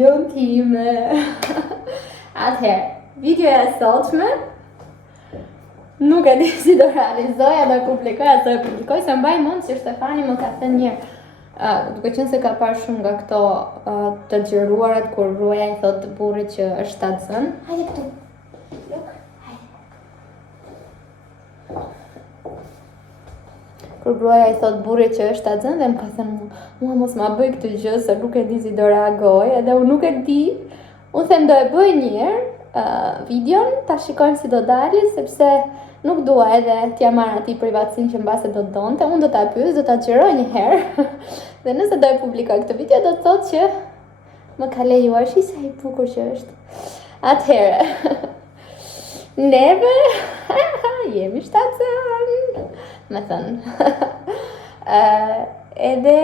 videon time. Atëherë, videoja e sotshme nuk e di si do realizoj apo publikoj, atë e publikoj, se mbaj mend që Stefani më ka thënë një duke qenë se ka parë shumë nga këto të xhiruarat kur gruaja i thotë burrit që është shtatzën. Hajde këtu. Kur gruaja i thot burrit që është shtatzën dhe më ka thënë mua mos ma bëj këtë gjë se nuk e di si do reagoj, edhe unë nuk e di. Unë them do e bëj një herë videon, ta shikojmë si do dali, sepse nuk dua edhe t'ja marr atij privatësinë që mbase do donte. Unë do ta pyes, do ta xhiroj një herë. Dhe nëse do e publikoj këtë video do të thotë që më ka lejuar, shi sa i bukur që është. Atëherë, neve jemi shtatzën. Me thënë. Edhe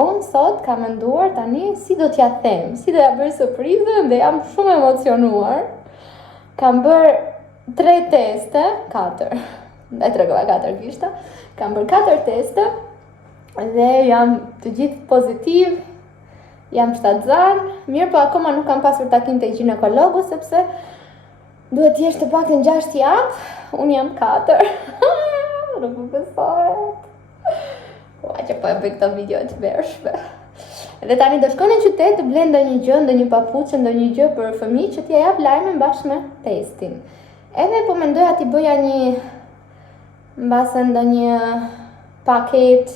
unë sot kam menduar tani si do t'ja them, si do ja bëj surprizën dhe jam shumë emocionuar. Kam bërë 3 teste, 4. E tregova 4 kishta. Kam bërë 4 teste dhe jam të gjithë pozitiv. Jam shtatzan, mirë po akoma nuk kam pasur takim te ginekologu sepse duhet të jesh të paktën 6 javë, unë jam 4. Nuk më besohet. Ua që po e bëj këto video të mërshme. Dhe tani do shkoj në qytet të blej ndonjë gjë, ndonjë papuçe, ndonjë gjë për fëmijë që t'ja jap lajmin bashkë me testin. Edhe po mendoja t'i bëja një mbase ndonjë paket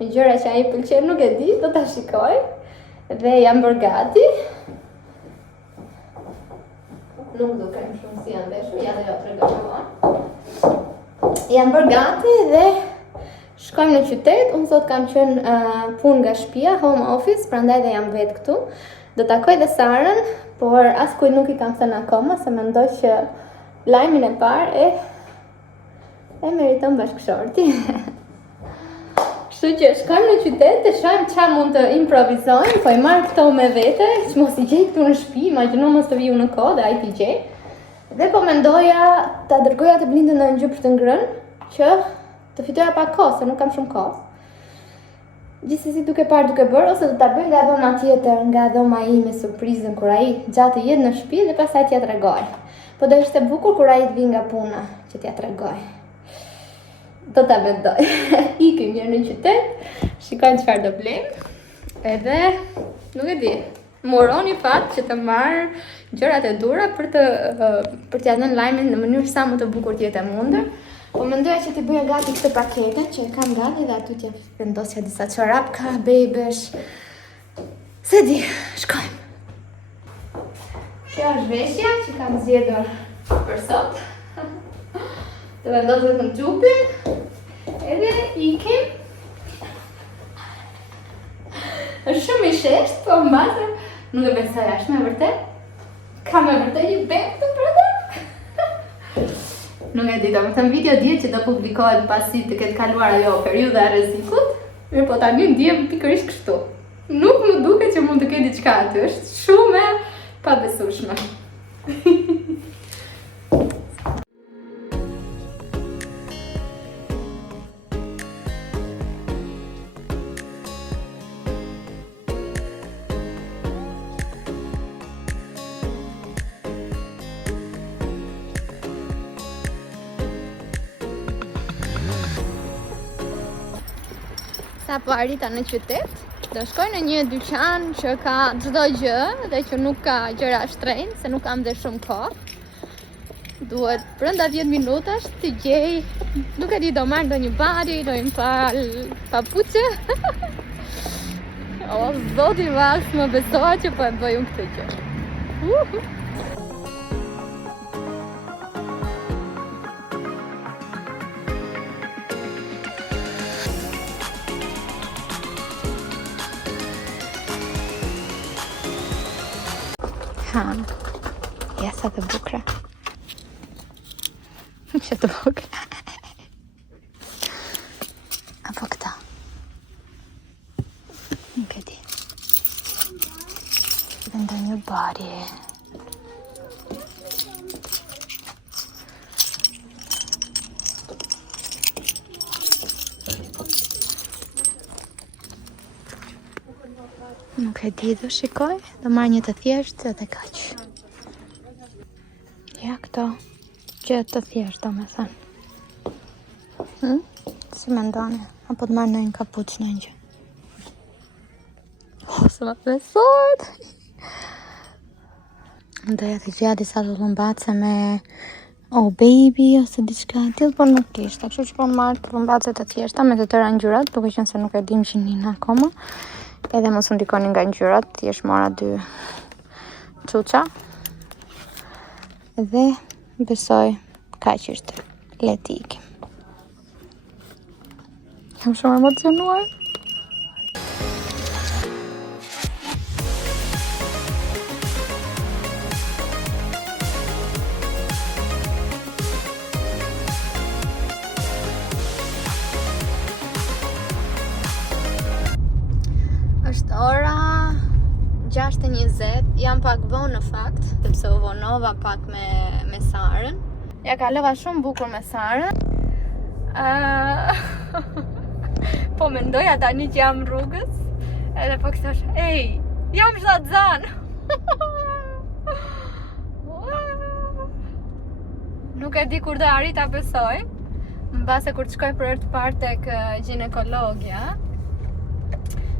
me gjëra që ai pëlqen, nuk e di, do ta shikoj. Dhe jam bërë gati. Nuk duken shumë si janë veshur, ja do ja tregoj. Jam bërë gati dhe shkojmë në qytet. Unë sot kam qenë punë nga shtëpia, home office, prandaj dhe jam vetë këtu. Do takoj dhe Sarën, por askujt nuk i kam thënë akoma, se mendoj që lajmin e parë e meriton bashkëshorti. Kështu që shkojmë në qytet të shohim çfarë mund të improvizojmë, po i marr këto me vete, që mos i gjej këtu në shtëpi, imagjino mos të viju në kohë dhe ai t'i gjej. Dhe po mendoja ta dërgoja të Blindën në një gjë për të ngrënë, që të fitoja pak kohë, se nuk kam shumë kohë. Gjithsesi duke bërë, ose do ta bëj nga dhoma tjetër, nga dhoma ime surprizën kur ai gjatë jetë në shtëpi dhe pastaj t'ja tregoj. Po do ishte bukur kur ai të vi nga puna që t'ja tregoj. Do ta mendoj. Ikim mirë në qytet, shikojmë çfarë do blejmë. Edhe nuk e di. Moroni fat që të marr gjërat e dura për t'ja dhënë lajmin në mënyrë sa më të bukur të jetë e mundër. Po mendoja që t'i bëja gati këtë paketën që e kam gati dhe aty t'ja vendosja disa çorapka, bebesh. Se di, shkojmë. Kjo është veshja që kam zgjedhur për sot. Të vendoset në xhupin. Edhe ikim. Është shumë i sheshtë, po mbase nuk e besoj ashtu me vërtet. Kam e vërtet një bebë të brenda. Nuk e di, domethënë video dihet që do publikohet pasi të ketë kaluar ajo periudha e rrezikut. Mirë, po tani ndiem pikërisht kështu. Nuk më duket që mund të ketë diçka aty, është shumë e pabesueshme. Sa po arrita në qytet, do shkoj në një dyqan që ka çdo gjë dhe që nuk ka gjëra shtrenjtë, se nuk kam dhe shumë kohë. Duhet brenda 10 minutash të gjej, nuk e di, do marr ndonjë bari, ndonjë papuçe. O zoti vas, më besohet që po e bëj unë këtë gjë. Ja sa të bukra. Që të bukra. Apo këta. Nuk e di. Dhe ndonjë bari. Në Nuk e di, do shikoj, do marrë një të thjeshtë edhe kaq. Ja këto, që të thjeshtë, do me thënë. Si me ndoni, apo të marrë në një kapuç një gjë. Se më besot. Doja të gjeja disa tullumbace me Oh Baby ose diçka tillë, por nuk kishte. Kështu që po marr tullumbace të thjeshta me të tëra ngjyrat, duke qenë se nuk e dim gjinin akoma. Edhe mos u ndikoni nga ngjyrat, thjesht mora 2 çuça. Dhe besoj kaq ishte. Le të ikim. Jam shumë emocionuar. Është ora 6:20, jam pak vonë në fakt, sepse u vonova pak me Sarën. Ja kalova shumë bukur me Sarën. Po mendoja tani që jam rrugës, edhe po këthosh, ej, jam Shazan. Nuk e di kur do arrit ta besoj, mbase kur të shkoj për herë të parë tek ginekologja.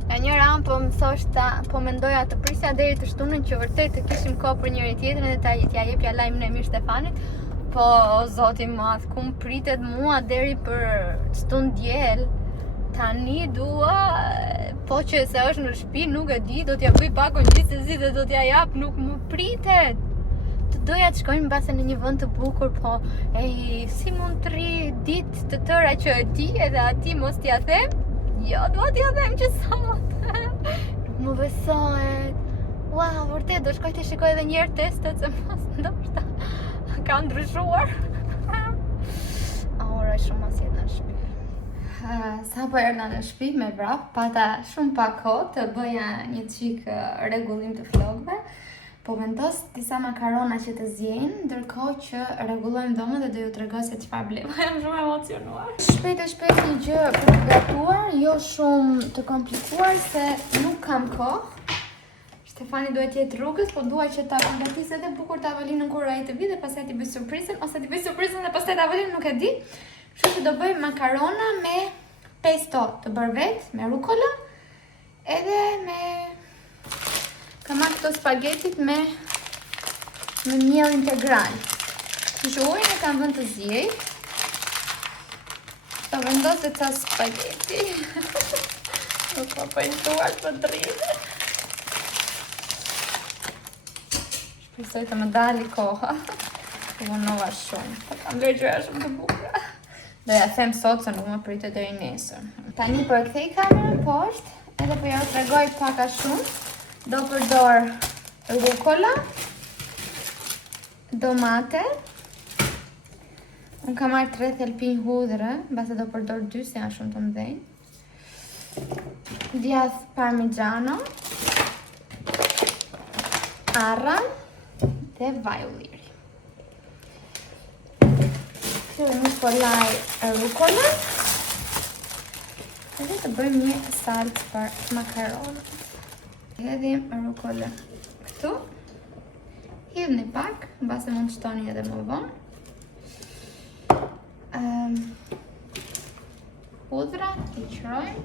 Nga njëra anë po më thoshta, po mendoja të prisja deri të shtunën që vërtet të kishim kohë për njëri tjetrin dhe t'ja jepja lajmin e mirë Stefanit. Po zoti madh, ku më pritet mua deri për shtunë diel. Tani dua, po që se është në shtëpi nuk e di, do t'ja bëj pakon gjithsesi dhe do t'ja jap, nuk më pritet. Të doja të shkojmë mbase në një vend të bukur, po si mund të rri ditë të tëra që e di edhe ati mos t'ja them? Jo, dua t'ja them që sot. Nuk më besohet. Wow, vërtet, do shkoj të shikoj edhe njerë testet, se mos ndoshta ka ndryshuar. Ora shumë mos jetë në shtëpi. Sa po erdha në shtëpi me vrap, pata shumë pak kohë të bëja një çik rregullim të flokëve. Po vendos disa makarona që të zjejnë, ndërkohë që rregullojmë dhomën dhe do ju tregoj se çfarë blej. Jam shumë emocionuar. Shpejt një gjë për të gatuar, jo shumë të komplikuar se nuk kam kohë. Stefani duhet të jetë rrugës, po dua që ta përgatis edhe bukur tavolinën kur ai të vi dhe pastaj t'i bëj surprizën, ose t'i bëj surprizën dhe pastaj tavolinën, nuk e di. Kështu që do bëj makarona me pesto të bërë vet, me rukola, edhe me kam marrë këto spagetit me miell integral. Kështu ujin e kam vënë të ziej. Do vendos dhe ca spageti. Nuk më pojtuar të dritë. Shpresoj të më dali koha. Të vonova shumë. Po kam lëgjëra shumë të bukura. Do ja them sot se nuk më pritet deri nesër. Tani po e kthej kamerën poshtë, edhe po ja u tregoj pak a shumë. Do përdor rukola, domate. Unë kam marrë 3 thelpinj hudhre, mbase do përdor 2 se janë shumë të mëdhenj. Djath parmigiano, arra dhe vaj ulliri. Fillimisht po laj rukola. Edhe të bëjmë një salcë për makaronë. Hedhim rukola këtu. Hidhni pak, mbase mund të shtoni edhe më vonë. Hudhra i qrojmë.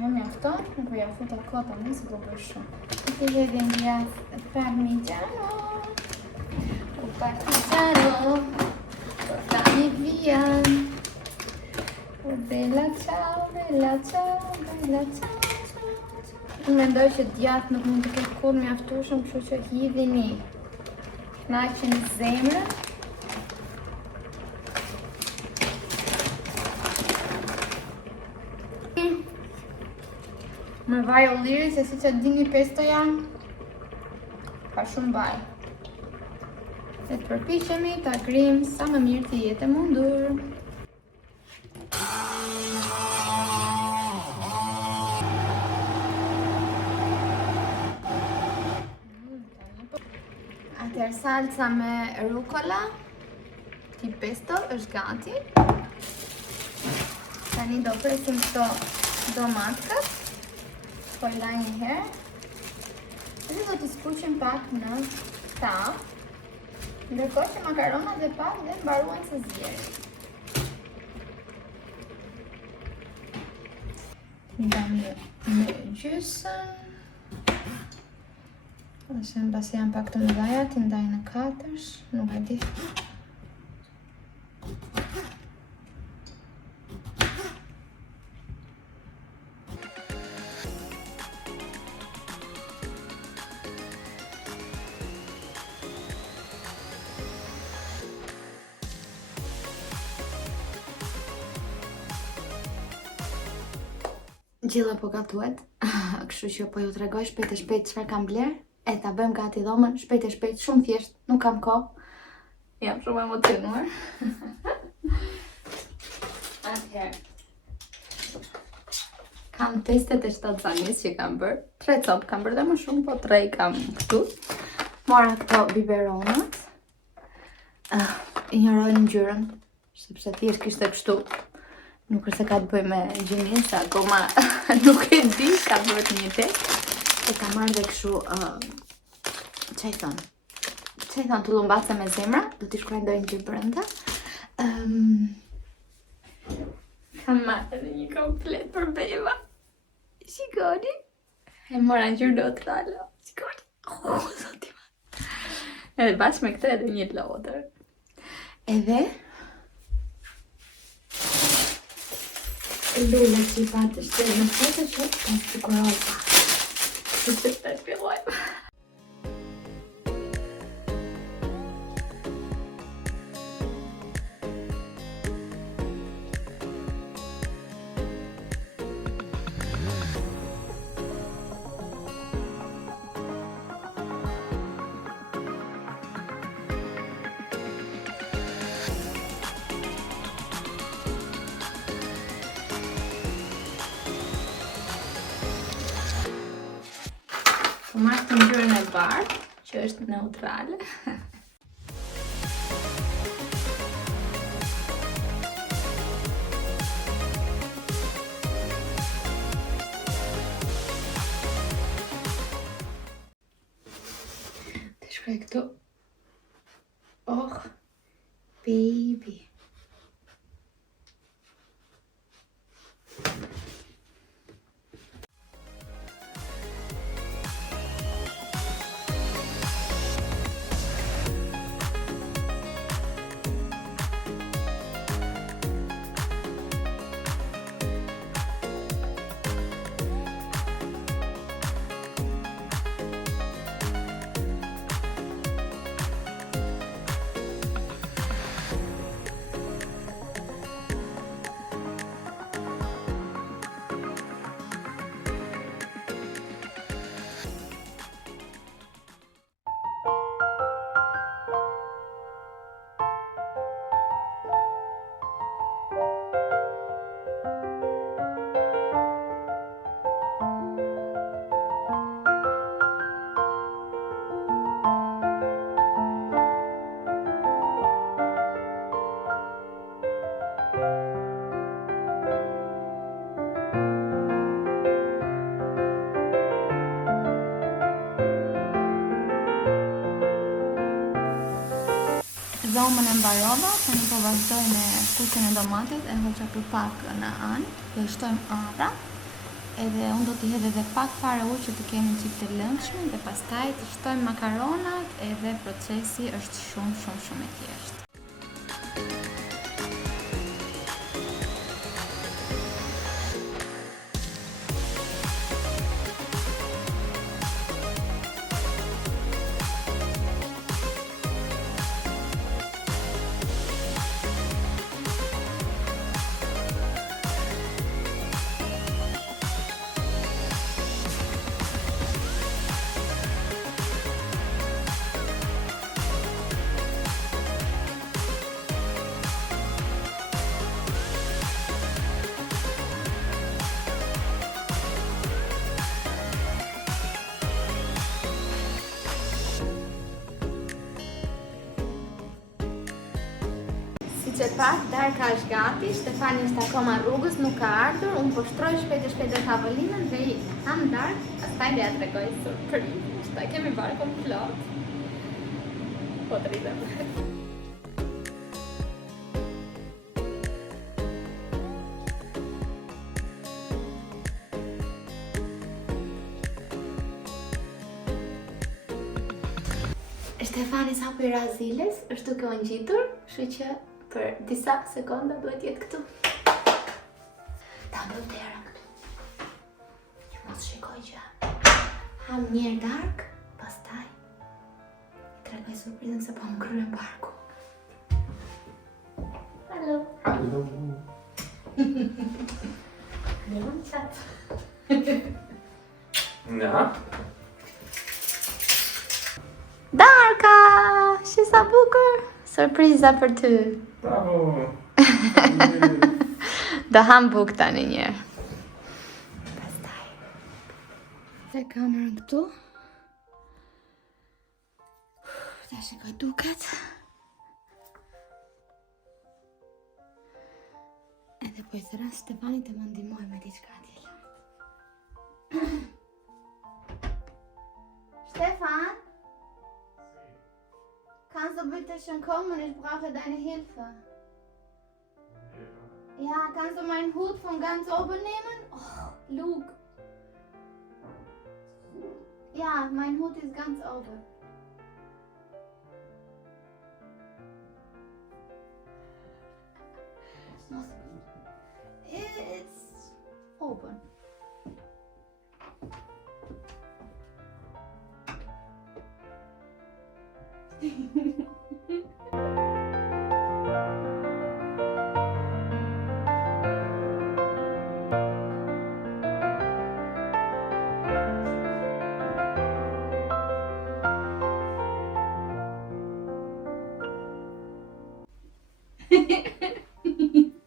Më mjafton, nuk po ja futa kota më se do bëj shumë. Të hedhim djath parmigiano. Partigiano, portami via. Bella ciao, bella ciao, bella ciao, ciao, ciao. Unë mendoj që djath nuk mund të ketë kur mjaftueshëm, kështu që hidhini kënaqjen zemrën. Me vaj ulliri, se siç e dini pestoja ka shumë vaj. Dhe të përpiqemi ta krijim sa më mirë të jetë e mundur. Atëherë Atëherë salca me rucola, ti pesto është gati. Tani do presim këto domatkat. Po laj një herë. Dhe do t'i skuqim pak në tavë. Ndërkohë që makaronat dhe pak dhe mbaruan së zjerin. Ndam në gjysën. Ose në basi janë pak të mëdhaja, t'i ndaj në 4, nuk e di. Gjilla po gatuhet, kështu që po ju tregoj shpejt e shpejt çfarë kam bler, e ta bëjmë gati dhomën shpejt e shpejt, shumë thjesht, nuk kam kohë. Jam shumë emocionuar. Atëherë. Kam 57 zanis që kam bërë, 3 copë kam bërë dhe më shumë, po 3 kam këtu. Mora këto biberonat. Injoroj ngjyrën, sepse thjesht kishte kështu. Nuk është se ka të bëj me gjinin, se akoma nuk e di, ka bërë një tek. E ka marrë dhe këshu, që i thonë? Që i thonë të lumbace me zemra, do t'i shkruaj ndoj një gjë brënda. Kam marrë edhe një komplet për beba. Shikoni? E mora ngjyrë neutrale. Shikoni? Zotima. Edhe bashkë me këtë edhe një lodër. Edhe Lula që i patë shtere në foto që kanë sigurohet pak. Që të fillojmë. Po marrë të ngjyrën e bardhë, që është neutrale. Të shkruaj këtu. Oh, baby. Dhomën e mbarova, tani po vazhdoj me skuqjen e domatit, e hoqa për pak në anë, do i shtojmë arra, edhe unë do t'i hedh edhe pak fare ujë që të kemi qik të lëngshme, dhe pastaj të shtojmë makaronat, edhe procesi është shumë i thjeshtë. që pak, Darka është gati, Stefani është akoma rrugës, nuk ka ardhur, unë po shtroj shpejt e tavolinën dhe i ham Dark, pastaj dhe ja tregoj surprizë, pastaj kemi barkun plot. Po të rritëm. Stefani sa për Raziles është duke u ngjitur, kështu që për disa sekonda duhet jetë këtu. Ta bëj dera këtu. Që mos shikoj gjë. Ham njerë Dark, pastaj tregoj surprizën se po më kryen barku. Hallo. Hallo. Hallo chat. Ja. Darka! Shi sa bukur! Surpriza për ty. Bravo. Do ham buk tani njerë. Pastaj. Dhe kamerën këtu. Ta shikoj duket. Edhe po i thëra Stefani të më ndihmoj me diçka atje lart. Stefan? Kannst du bitte schon kommen? Ich brauche deine Hilfe. Ja, kannst du meinen Hut von ganz oben nehmen? Oh, Luke. Ja, mein Hut ist ganz oben. It's open.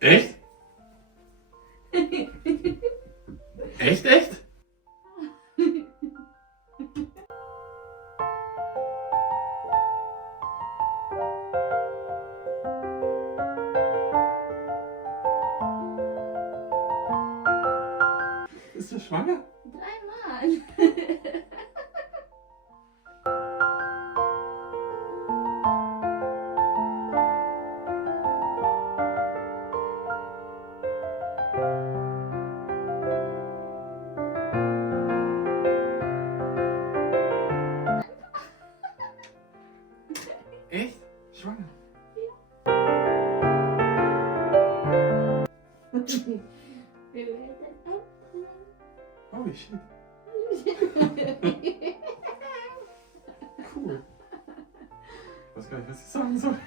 Echt? Echt, echt? Ist du schwanger? 3 Mal. Echt? Schwanger? Holy shit. Cool. Ich weiß gar nicht, was ich sagen soll.